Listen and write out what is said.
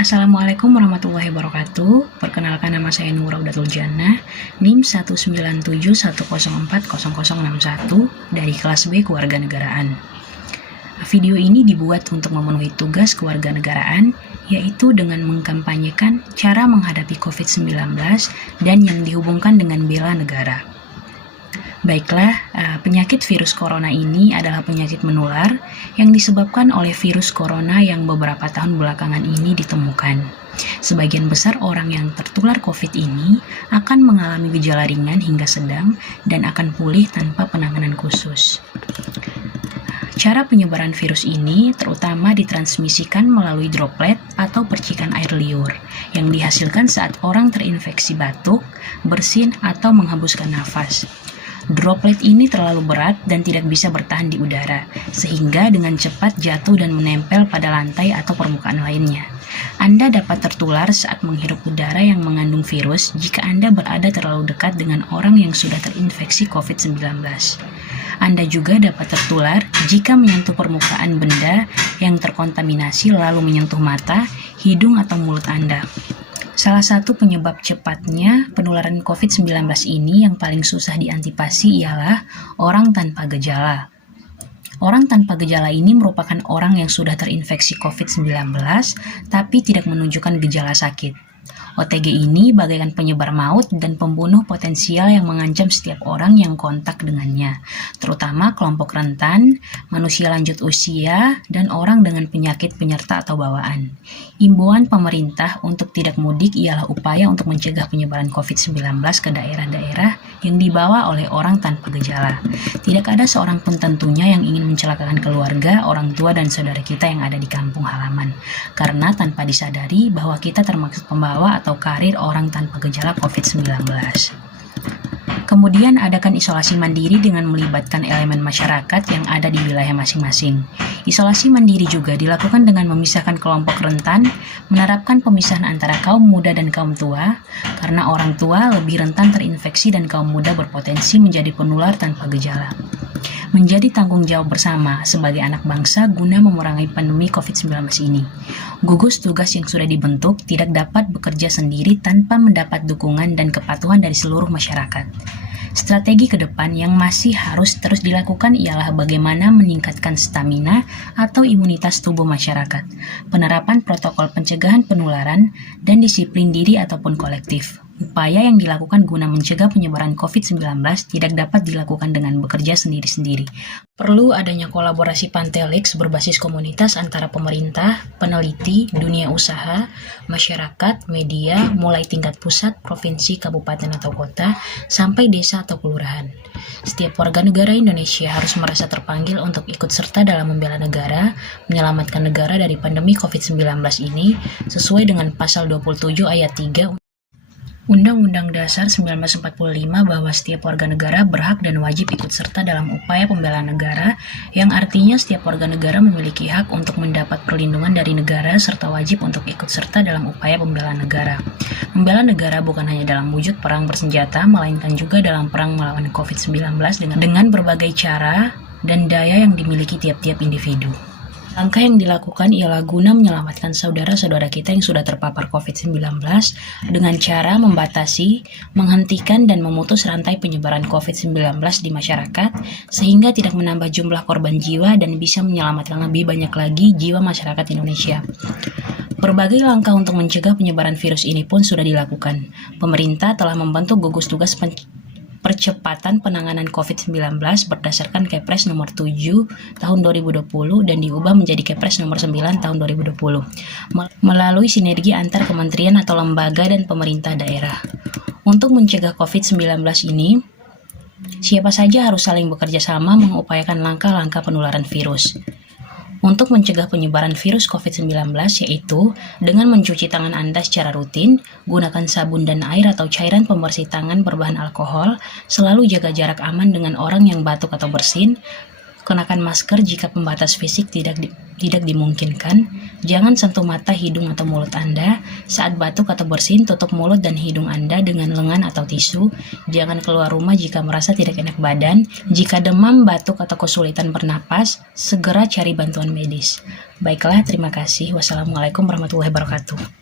Assalamualaikum warahmatullahi wabarakatuh. Perkenalkan, nama saya Nura Udatul Jannah, NIM 19710404061 dari kelas B Kewarganegaraan. Video ini dibuat untuk memenuhi tugas kewarganegaraan, yaitu dengan mengkampanyekan cara menghadapi COVID-19 dan yang dihubungkan dengan bela negara. Baiklah, penyakit virus corona ini adalah penyakit menular yang disebabkan oleh virus corona yang beberapa tahun belakangan ini ditemukan. Sebagian besar orang yang tertular COVID ini akan mengalami gejala ringan hingga sedang dan akan pulih tanpa penanganan khusus. Cara penyebaran virus ini terutama ditransmisikan melalui droplet atau percikan air liur yang dihasilkan saat orang terinfeksi batuk, bersin, atau menghembuskan nafas. Droplet ini terlalu berat dan tidak bisa bertahan di udara, sehingga dengan cepat jatuh dan menempel pada lantai atau permukaan lainnya. Anda dapat tertular saat menghirup udara yang mengandung virus jika Anda berada terlalu dekat dengan orang yang sudah terinfeksi COVID-19. Anda juga dapat tertular jika menyentuh permukaan benda yang terkontaminasi lalu menyentuh mata, hidung, atau mulut Anda. Salah satu penyebab cepatnya penularan COVID-19 ini yang paling susah diantisipasi ialah orang tanpa gejala. Orang tanpa gejala ini merupakan orang yang sudah terinfeksi COVID-19 tapi tidak menunjukkan gejala sakit. OTG ini bagaikan penyebar maut dan pembunuh potensial yang mengancam setiap orang yang kontak dengannya, terutama kelompok rentan, manusia lanjut usia, dan orang dengan penyakit penyerta atau bawaan. Imbauan pemerintah untuk tidak mudik ialah upaya untuk mencegah penyebaran COVID-19 ke daerah-daerah yang dibawa oleh orang tanpa gejala. Tidak ada seorang pun tentunya yang ingin mencelakakan keluarga, orang tua, dan saudara kita yang ada di kampung halaman, karena tanpa disadari bahwa kita termasuk pembawa atau karir orang tanpa gejala COVID-19. Kemudian adakan isolasi mandiri dengan melibatkan elemen masyarakat yang ada di wilayah masing-masing. Isolasi mandiri juga dilakukan dengan memisahkan kelompok rentan, menerapkan pemisahan antara kaum muda dan kaum tua, karena orang tua lebih rentan terinfeksi dan kaum muda berpotensi menjadi penular tanpa gejala. Menjadi tanggung jawab bersama sebagai anak bangsa guna memerangi pandemi COVID-19 ini. Gugus tugas yang sudah dibentuk tidak dapat bekerja sendiri tanpa mendapat dukungan dan kepatuhan dari seluruh masyarakat. Strategi ke depan yang masih harus terus dilakukan ialah bagaimana meningkatkan stamina atau imunitas tubuh masyarakat, penerapan protokol pencegahan penularan, dan disiplin diri ataupun kolektif. Upaya yang dilakukan guna mencegah penyebaran COVID-19 tidak dapat dilakukan dengan bekerja sendiri-sendiri. Perlu adanya kolaborasi Pantelix berbasis komunitas antara pemerintah, peneliti, dunia usaha, masyarakat, media, mulai tingkat pusat, provinsi, kabupaten atau kota, sampai desa atau kelurahan. Setiap warga negara Indonesia harus merasa terpanggil untuk ikut serta dalam membela negara, menyelamatkan negara dari pandemi COVID-19 ini, sesuai dengan pasal 27 ayat 3 Undang-Undang Dasar 1945 bahwa setiap warga negara berhak dan wajib ikut serta dalam upaya pembelaan negara, yang artinya setiap warga negara memiliki hak untuk mendapat perlindungan dari negara serta wajib untuk ikut serta dalam upaya pembelaan negara. Membela negara bukan hanya dalam wujud perang bersenjata, melainkan juga dalam perang melawan COVID-19 dengan berbagai cara dan daya yang dimiliki tiap-tiap individu. Langkah yang dilakukan ialah guna menyelamatkan saudara-saudara kita yang sudah terpapar COVID-19 dengan cara membatasi, menghentikan, dan memutus rantai penyebaran COVID-19 di masyarakat sehingga tidak menambah jumlah korban jiwa dan bisa menyelamatkan lebih banyak lagi jiwa masyarakat Indonesia. Berbagai langkah untuk mencegah penyebaran virus ini pun sudah dilakukan. Pemerintah telah membentuk gugus tugas percepatan penanganan COVID-19 berdasarkan Kepres nomor 7 tahun 2020 dan diubah menjadi Kepres nomor 9 tahun 2020 melalui sinergi antar kementerian atau lembaga dan pemerintah daerah. Untuk mencegah COVID-19 ini, siapa saja harus saling bekerja sama mengupayakan langkah-langkah penularan virus. Untuk mencegah penyebaran virus COVID-19 yaitu dengan mencuci tangan Anda secara rutin, gunakan sabun dan air atau cairan pembersih tangan berbahan alkohol, selalu jaga jarak aman dengan orang yang batuk atau bersin, Kenakan masker jika pembatas fisik tidak dimungkinkan. Jangan sentuh mata, hidung, atau mulut Anda. Saat batuk atau bersin, tutup mulut dan hidung Anda dengan lengan atau tisu. Jangan keluar rumah jika merasa tidak enak badan. Jika demam, batuk, atau kesulitan bernapas, segera cari bantuan medis. Baiklah, terima kasih. Wassalamualaikum warahmatullahi wabarakatuh.